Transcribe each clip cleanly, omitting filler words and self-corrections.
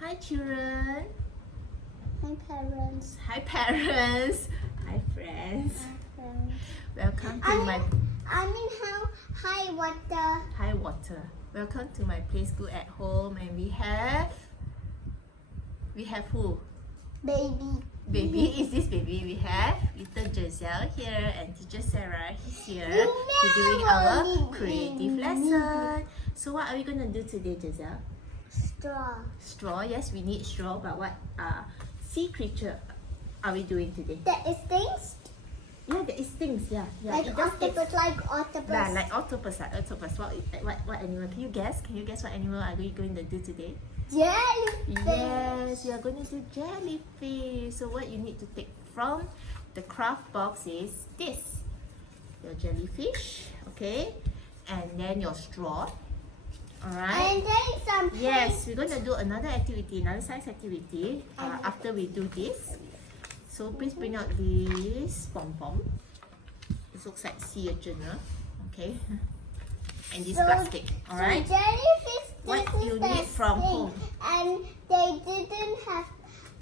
Hi children. Hi parents. Hi parents. Hi friends. Welcome to my Hi water. Hi water. Welcome to my play school at home, and we have who? Baby. Baby, is this baby? We have little Giselle here and teacher Sarah is here to doing our creative lesson. So what are we gonna do today, Giselle? Straw. Straw. Yes, we need straw. But what sea creature are we doing today? That is things. Yeah, there is things. Yeah. Like it does octopus. Like octopus. Yeah, like octopus. Octopus. What animal? Can you guess? Can you guess what animal are we going to do today? Jellyfish. Yes, we are going to do jellyfish. So what you need to take from the craft box is this. Your jellyfish, okay? And then your straw. Alright? And then some Yes, we're going to do another activity, another science activity after we do this. So please bring out this pom-pom. It looks like sea urchin, okay? And this plastic, alright? So jellyfish, What this you is the need from thing. home? And they didn't have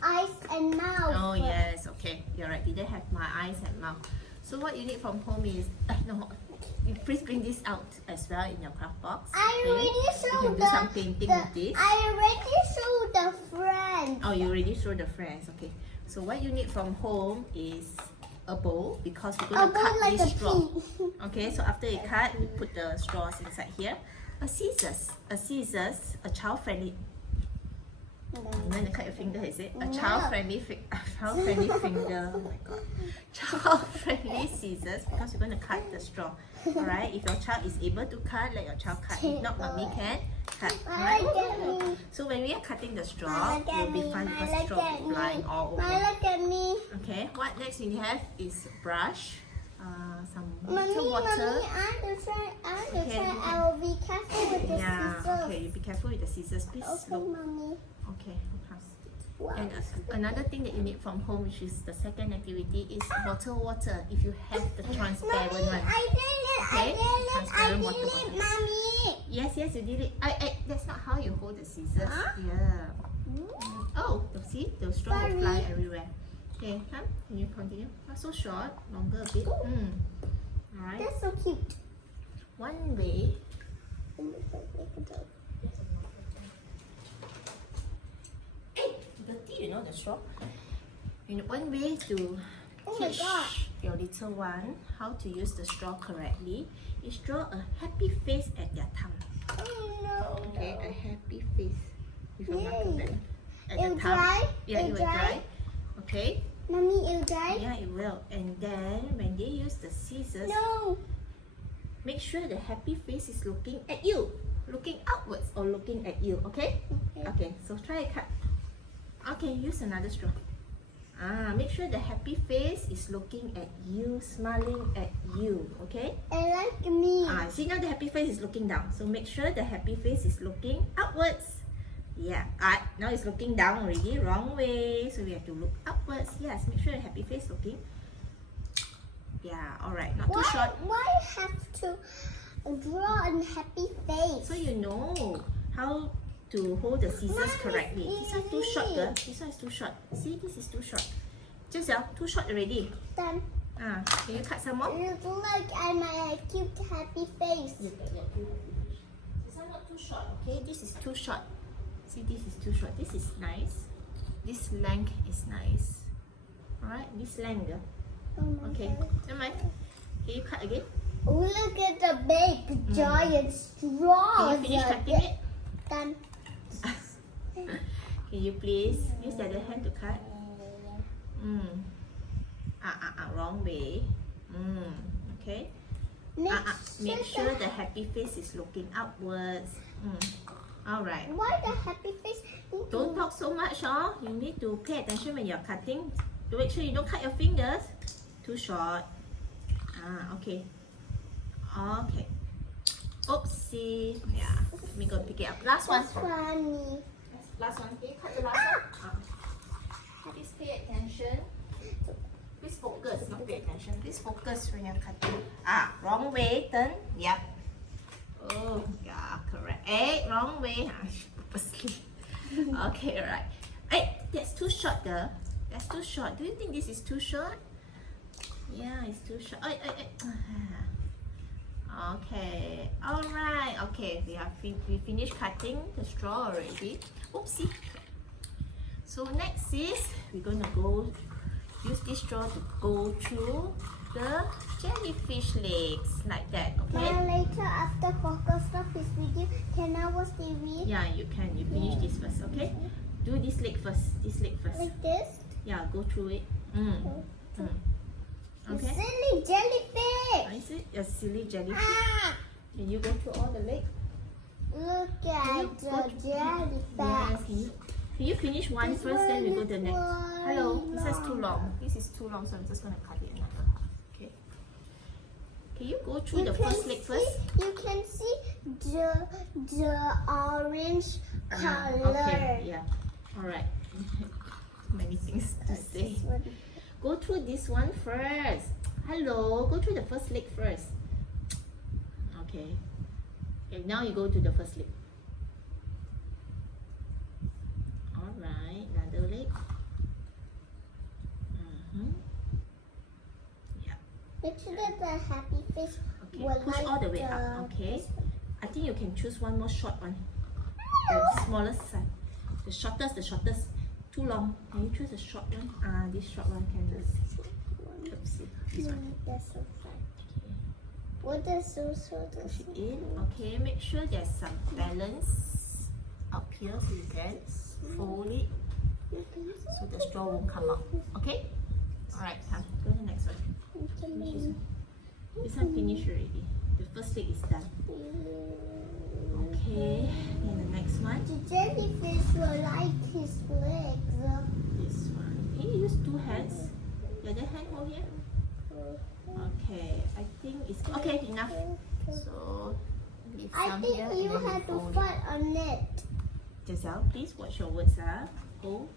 eyes and mouth. Oh yes, okay, you're right. Didn't have my eyes and mouth. So what you need from home is no. You please bring this out as well in your craft box. I okay? already You showed can do some painting with this. I already showed the friend. Oh, you already showed the friends. Okay. So what you need from home is a bowl because we're going to cut like this a straw. pea. Okay. So after you cut, you put the straws inside here. A scissors, a child-friendly. I'm going to cut your finger, is it? A No. child-friendly finger. Oh my god. Child-friendly scissors because we're going to cut the straw. Alright? If your child is able to cut, let your child cut. If not, mommy can cut. Alright? Look at me. So when we are cutting the straw, Look it at will be me. fun because the Look straw will at be me. flying all over. Look at me. Okay, what next we have is brush, some Mommy, little water. I will try. Okay. I will be careful with the Yeah, scissors. okay, you be careful with the scissors, please. Okay, Look. mommy. Okay, Wow. and another thing that you need from home, which is the second activity, is bottle water. If you have the transparent Mommy, one. I did it. Okay, I transparent did water it, bottle. mommy. Yes, you did it. That's not how you hold the scissors. Huh? Yeah. Oh, you see, the straw will fly Sorry. everywhere. Okay, come. Can you continue? Not so short, longer a bit. Alright. That's so cute. One way. Hey, dirty, you know the straw. One way to Oh my teach God. your little one how to use the straw correctly is draw a happy face at their tongue. Oh no. Okay, a happy face with a marker Yay. pen at It'll the tongue. dry? Yeah, it It'll will dry? dry. Okay. Mommy, it'll dry? Yeah, it will. And then when they use the scissors, No. make sure the happy face is looking at you, looking outwards or looking at you. Okay? Okay. Okay. So try a cut. Okay, use another straw. Make sure the happy face is looking at you, smiling at you. Okay? And like me. See now the happy face is looking down. So make sure the happy face is looking outwards. Yeah. Now it's looking down already. Wrong way. So we have to look upwards. Yes. Make sure the happy face looking. Yeah. All right. Not too short. Why have to draw a happy face? So you know how to hold the scissors Mine is correctly. This one too short, easy. girl. This one is too short. See, this is too short. Giselle, too short already. Then Can you cut some more? it looks like I'm a cute happy face. This one not too short, okay? This is too short. See, this is too short. This is nice. This length is nice. Alright, this length, girl. Oh my Okay, God. never mind. Can you cut again? Oh, look at the big giant straws. Can you finish cutting it? Done. Can you please use the other hand to cut? Wrong way. Okay. Make sure the happy face is looking upwards. Alright. Why the happy face? Don't talk so much, You need to pay attention when you're cutting. To make sure you don't cut your fingers. Too short. Okay. Okay. Oopsie. Yeah. Let me go pick it up. Last one. That's funny. Last one. Can you cut the last one? Please pay attention. Please focus, not pay attention. Please focus when you're cutting. Wrong way. Turn. Yep. Oh, yeah, correct. Wrong way. Purposely. Okay, right. Hey, that's too short, girl. That's too short. Do you think this is too short? Yeah, it's too short. Okay, all right. Okay, we finished cutting the straw already. Oopsie. So next is we're gonna use this straw to go through the jellyfish legs like that. Okay. Now later after Coco stop his video, can I watch TV? Yeah, you can. You finish this first. Okay. Do this leg first. This leg first. Like this? Yeah, go through it. Okay. Silly jellyfish! I see a silly jellyfish. Ah! Can you go through all the legs? Look Can you at go the through- jellyfish. Yes. Can you finish one This first, then we one go to the is next? very Hello. This is too long. long. This is too long, so I'm just gonna cut it another half. Okay. Can you go through You the can first leg first? You can see the orange color. Okay. Yeah. All right. Many things to say. This one. Go through this one first. Hello. Go through the first leg first. Okay. Okay. Now you go to the first leg. All right. Another leg. Yeah. Make sure that the happy fish Okay. will Push like all the way up. Okay. this one. I think you can choose one more short one. The smallest side. The shortest. Too long. Can you choose a short one? This short one can. Oopsie. This one. That's so fun. Okay. What is so short? Push it in. Okay. Make sure there's some balance up here so you can fold it so the straw won't come out. Okay. Alright, come. Go to the next one. Finish this one. This one finished already. The first leg is done. Okay. Then the next one. The jellyfish will like his legs. This one. Can you use two hands? The other hand hold here. Okay. I think it's okay. Enough. So leave I some think here and you then have to fold it. fight on it. Giselle, please watch your words. Hold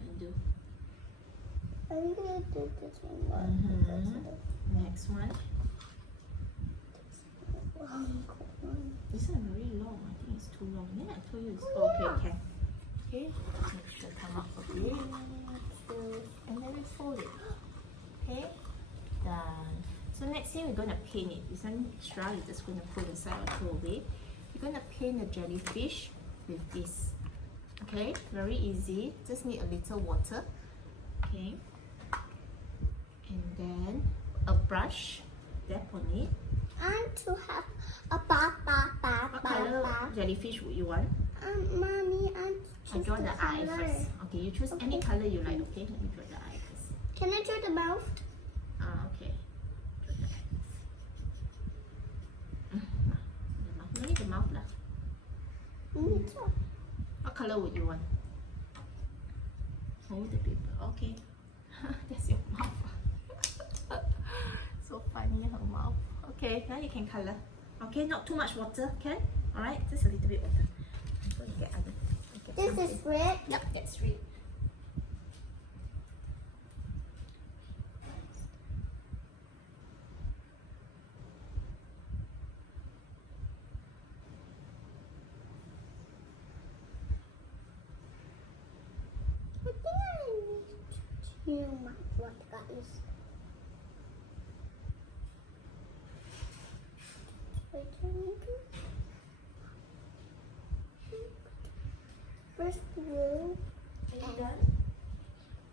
and do. I'm gonna do this one. Next one. This one very long. I think it's too long. Yeah, I told you it's okay. Can. Okay. Make sure come up a bit. And then we fold it. Okay. Done. So next thing we're gonna paint it. This one straw you're just gonna put aside or throw away. We're gonna paint the jellyfish with this. Okay. Very easy. Just need a little water. Okay. And then a brush. Dab on it. And to have a What color jellyfish would you want? Mommy, I draw the eye first. Okay, you choose any color you like. Okay, let me draw the eye first. Can I draw the mouth? Okay. Draw the eye first. The mouth. Maybe the mouth lah. What color would you want? Hold the paper. Okay. That's your mouth. So funny, her mouth. Okay, now you can color. Okay, not too much water, can? Alright, just a little bit water. I'm going to get other. This is red. Yep, that's red. I think I need too much water, guys. First blue. Are you done?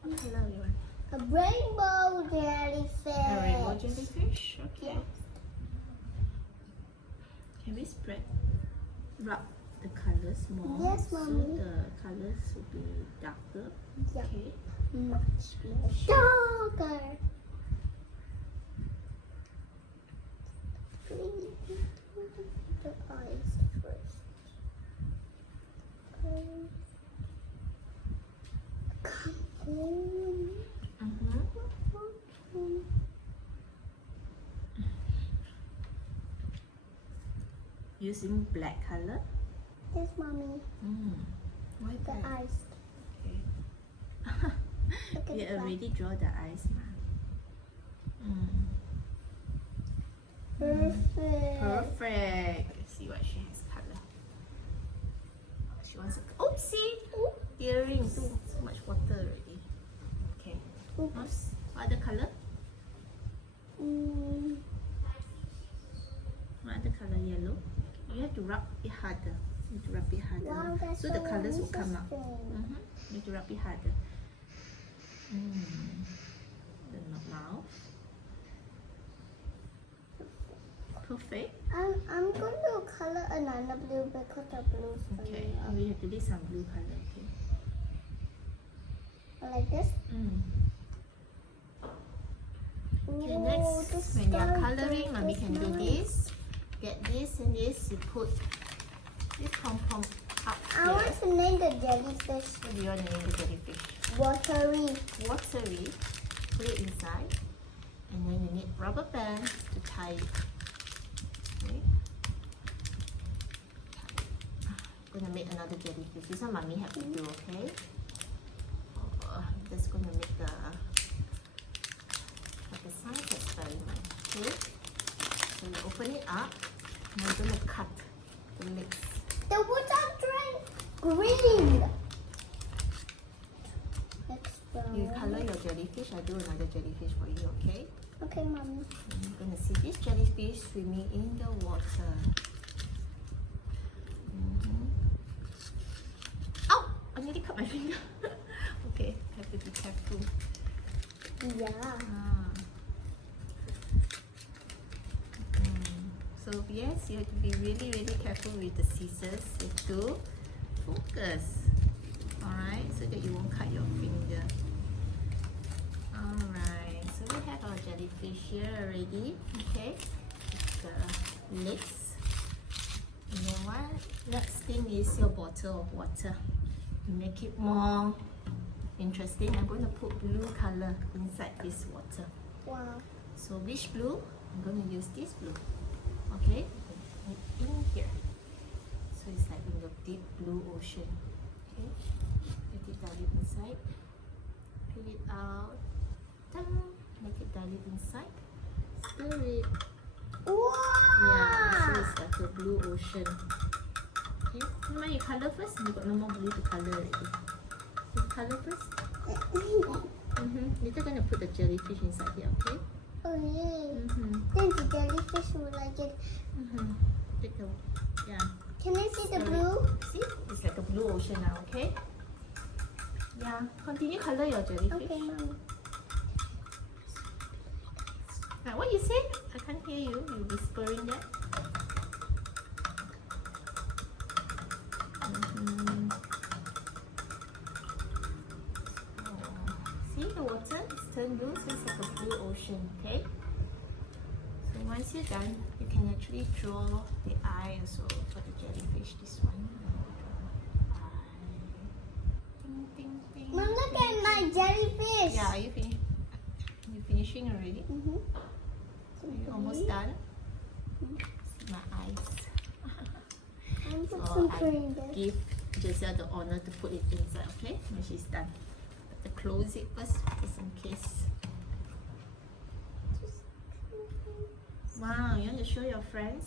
What color you want? A rainbow jellyfish. A rainbow jellyfish? Okay. Yes. Can we spread, rub the colors more? Yes, So Mommy. the colors will be darker. Yeah. Okay. Much darker. The eyes first. Come on. Using black color. Yes, Mommy. Why The black? eyes. Okay. Look at We the already draw the eyes, ma. Perfect. Perfect. Let's see what she has color. She wants a oopsie. earring. Too much water already. Okay. Oops. What other color? What other color? Yellow. You have to rub it harder. You have to rub it harder. Wow, that's so the colors will come out. interesting. You have to rub it harder. The mouth. Perfect. I'm going to color another blue because the blue is Okay. coming up. We have to do some blue color. Okay. Like this. Okay, Ooh, next, this when you're star coloring, is mommy can do nice. this. Get this and this. You put this pom-pom up I here. want to name the jellyfish What do you want to name the jellyfish? watery. Watery. Put it inside. And then you need rubber band to tie it. Okay. Gonna make another jellyfish. This one mommy have to do, okay? That's gonna make the science experiment. Okay? So you open it up and you're gonna cut the legs. The woods are green. Let's You color your jellyfish. I do another jellyfish for you, okay? Okay, mommy. And you're gonna see this jellyfish swimming in the water. Oh! I nearly cut my finger. Okay, have to be careful. Yeah. So yes, you have to be really, really careful with the scissors. You have to focus. Alright, so that you won't cut your finger. Alright, so we have our jellyfish here already. Okay, the legs. And then what? Next thing is your bottle of water. To make it more interesting, I'm going to put blue color inside this water. Wow. So which blue? I'm going to use this blue. Okay, in here. So it's like in the deep blue ocean. Okay, let it dilute inside. Pull it out. Make it dilute inside. Stir it. Wow. Yeah, so it's like a blue ocean. Okay, Mama, you color first. You got no more blue to color already. You color first. Later gonna put the jellyfish inside here. Okay. Okay. Then the jellyfish will like it. Take the, yeah. Can I see the Sorry. blue? See, it's like a blue ocean now. Okay. Yeah. Continue color your jellyfish. Okay, mommy. Now, what you say? I can't hear you. You whispering that. See the water? It's turned blue, so it's like a blue ocean. Okay. So once you're done, you can actually draw the eye also for the jellyfish. This one. Ding, ding, ding. Mom, look at my jellyfish. Yeah, are you finished? You finishing already? Are you almost done? See my eyes. I'm put So some I cream there. give Giselle the honor to put it inside, okay? When she's done. But to close it first, just in case. Wow, you want to show your friends?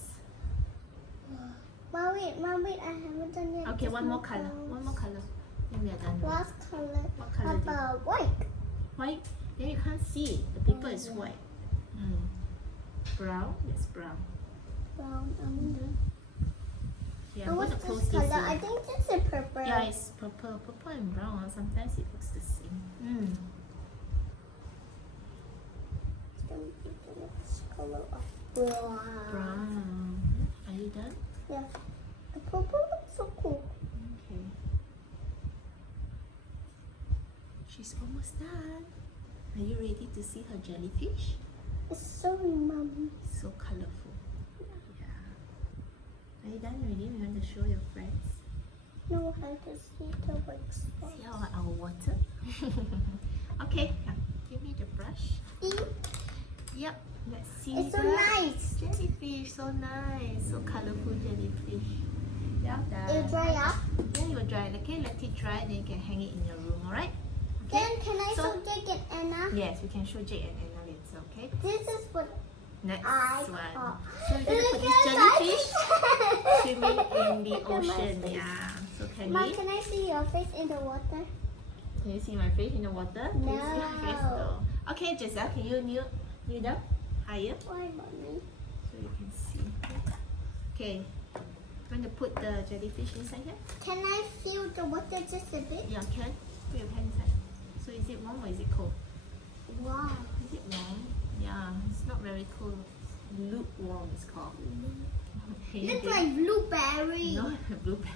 Mom, wait, I haven't done yet. Okay, Just one more color. One more color. Then we are done. Last color. What color do you- About white. White? Then you can't see. The paper is white. Brown? Yes, brown. Brown. Yeah, And I'm going what's to this close color? this I one. think it's a purple. Yeah, it's purple. Purple and brown. Sometimes it looks the same. It's gonna be the next color of brown. Brown. Are you done? Yeah. The purple looks so cool. Okay. She's almost done. Are you ready to see her jellyfish? It's so mommy. So colorful. Yeah. Are you done already? You want to show your friends? No, I can see the white spot. See our water? Okay, come. Give me the brush. Yep. Let's see. It's so the nice. Jellyfish, so nice. So colorful jellyfish. Yeah. It'll dry up. Yeah, it will dry. Okay, let it dry, then you can hang it in your room, alright? Then can I So- show Jake and Anna? Yes, we can show Jake and Anna later, okay? This is what Next I one. thought. So we're gonna put this Look at jellyfish. that. swimming in the ocean. Yeah. So can Mom, we? can I see your face in the water? Can you see my face in the water? Can you see my face? No. No. Okay, Giselle, can you kneel down higher Why, Mommy? so you can see? Okay. I'm going to put the jellyfish inside here. Can I feel the water just a bit? Yeah, can. Put your hand inside. So is it warm or is it cold? Wow. Is it warm? Yeah, it's not very cold. Lukewarm it's called. Okay, Looks okay. like blueberry. No, blueberry.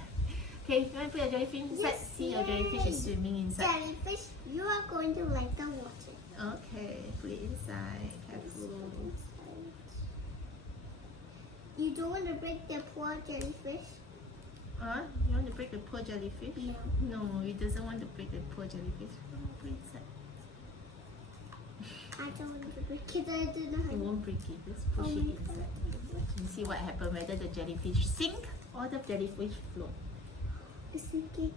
Okay, you want to put your jellyfish inside? Yes, See your jellyfish is swimming inside. Jellyfish, you are going to like the water. Okay, put it inside. Careful. You don't want to break the poor jellyfish? You want to break the poor jellyfish? No. No, he doesn't want to break the poor jellyfish. Put it inside. I don't want to break it. I don't know It how. won't break it. Just push Oh it my inside. And see what happens, whether the jellyfish sink or the jellyfish float. It's sinking.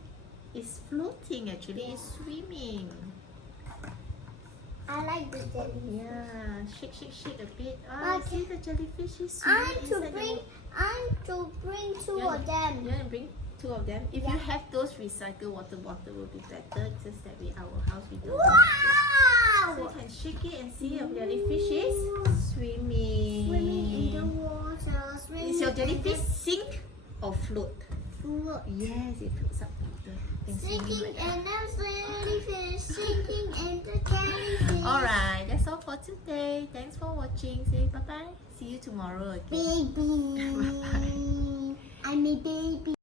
It's floating actually, it's swimming. I like the jellyfish. Yeah, shake a bit. Okay. See the jellyfish is swimming I'm to inside bring. the I'm to bring two Yeah. of them. You want to bring 2 of them? If you Yeah. have those recycled water bottle will be better. Just that we our house we don't. Wow! So you can shake it and see your jellyfish is swimming. Swimming in the water. Swimming Is your in jellyfish the sink or float? float. Yes, it floats up the thing swimming Sinking like that. in the jellyfish. Sinking in the jellyfish. Alright, that's all for today. Thanks for watching. Say bye bye. See you tomorrow again. Baby. I'm a baby.